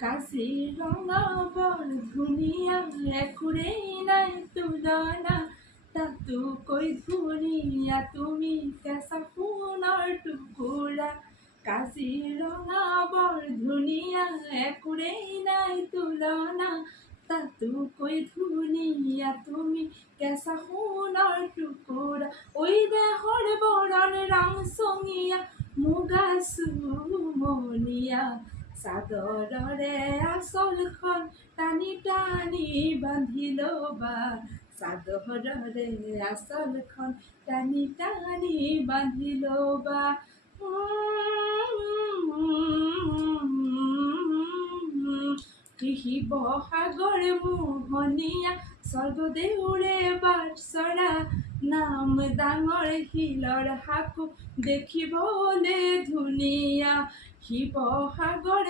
কাজিৰঙা বৰ ধুনীয়া, একোৰেই নাই তুলনা, তাতোকৈ ধুনীয়া তুমি কেঁচা সোণৰ টুকুৰা। কাজিৰঙা বৰ ধুনীয়া, একোৰেই নাই তুলনা, তাতোকৈ ধুনীয়া তুমি কেঁচা সোণৰ টুকুৰা। ঐ দেহৰ বৰণ ৰংচঙীয়া, মুগা চুমনীয়া, চাদৰৰে আঁচলখন টানি টানি বান্ধি ল'বা, চাদৰৰে আঁচলখন টানি টানি বান্ধি ল'বা। শিৱসাগৰ মোহনীয়া, স্বৰ্গদেউৰে বাটচৰা, নাম ডাঙৰ শিলৰ সাঁকো দেখিবলৈ ধুনীয়া। শিৱসাগৰ